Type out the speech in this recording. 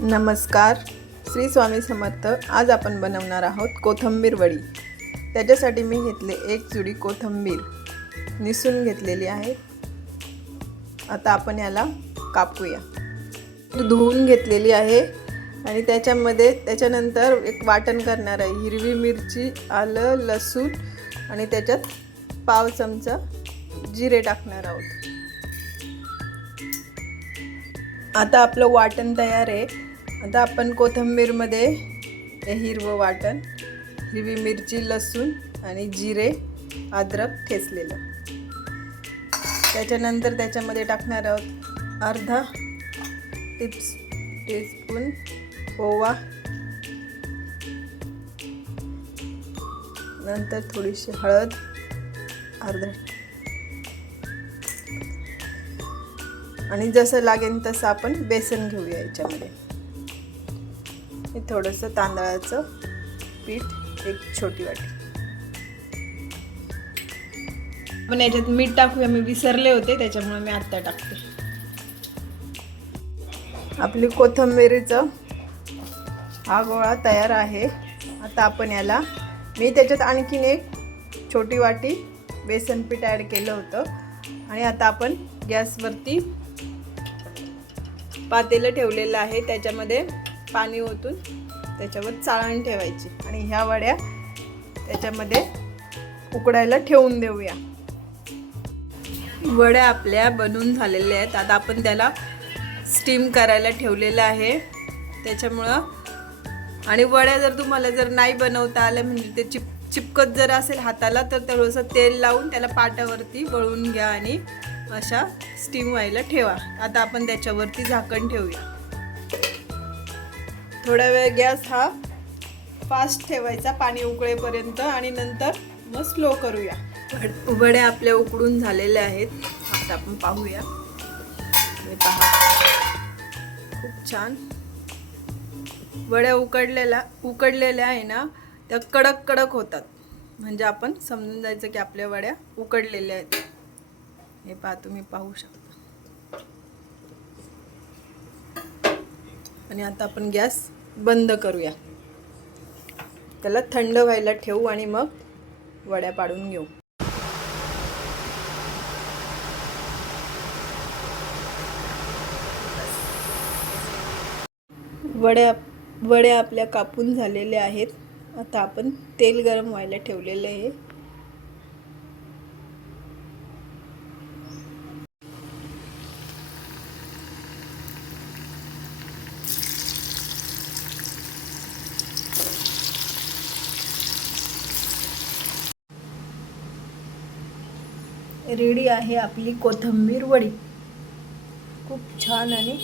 नमस्कार, श्री स्वामी समर्थ। आज आपण बनवणार आहोत कोथिंबीर वडी। त्याच्यासाठी मी घेतले एक जुडी कोथिंबीर निसून घेतलेली आहे। आता आपण याला कापूया। धुवून घेतलेली आहे आणि त्याच्यानंतर एक वाटण करणार आहे। हिरवी मिरची, आलं, लसूण आणि त्याच्यात पाव चमचा जिरे टाकणार आहोत। आता आपलं वाटण तयार आहे। आता आपण कोथिंबीरमध्ये हे हिरवं वाटण, हिरवी मिरची, लसूण आणि जिरे, अद्रक ठेचलेलं, त्याच्यानंतर त्याच्यामध्ये टाकणार आहोत अर्धा टीस्पून ओवा, नंतर थोडीशी हळद, आणि जसं लागेल तसं आपण बेसन घेऊया। याच्यामध्ये हे थोडंसं तांदळाचं पीठ, एक छोटी वाटी। आपण याच्यात मीठ टाकूया, मी विसरले होते त्याच्यामुळे मी आता टाकते। आपली कोथिंबीरीचं हा गोळा तयार आहे। आता आपण याला, मी त्याच्यात आणखीन एक छोटी वाटी बेसन पीठ ॲड केलं होतं। आणि आता आपण गॅसवरती पातेलं ठेवलेलं आहे, त्याच्यामध्ये पाणी ओतून त्याच्यावर चाळण ठेवायची आणि ह्या वड्या त्याच्यामध्ये उकडायला ठेवून देऊया। वड्या आपल्या बनवून झालेल्या आहेत। आता आपण त्याला स्टीम करायला ठेवलेलं आहे त्याच्यामुळं। आणि वड्या जर तुम्हाला नाही बनवता आल्या, म्हणजे ते चिपकत जर असेल हाताला, तर थोडंसं तेल लावून त्याला पाटावरती वळून घ्या आणि अशा स्टीम व्हायला ठेवा। आता आपण त्याच्यावरती झाकण ठेवूया। थोडा वेळ गॅस हा फास्ट ठेवायचा पाणी उकळेपर्यंत आणि नंतर मग स्लो करूया। वड्या आपल्या उकडून झालेल्या आहेत। आता आपण पाहूया। हे पहा, खूप छान वड्या उकडलेल्या आहे ना, त्या कडक कडक होतात, म्हणजे आपण समजून जायचं की आपल्या वड्या उकडलेल्या आहेत। हे पहा, तुम्ही पाहू शकता। आणि आता आपण गॅस बंद करूया, त्याला थंड व्हायला ठेवू आणि मग वड्या पाडून घेऊ। वड्या आपल्या कापून झालेल्या आहेत। आता आपण तेल गरम व्हायला ठेवलेले आहे। रेडी आहे आपली कोथिंबीर वडी, खूप छान आणि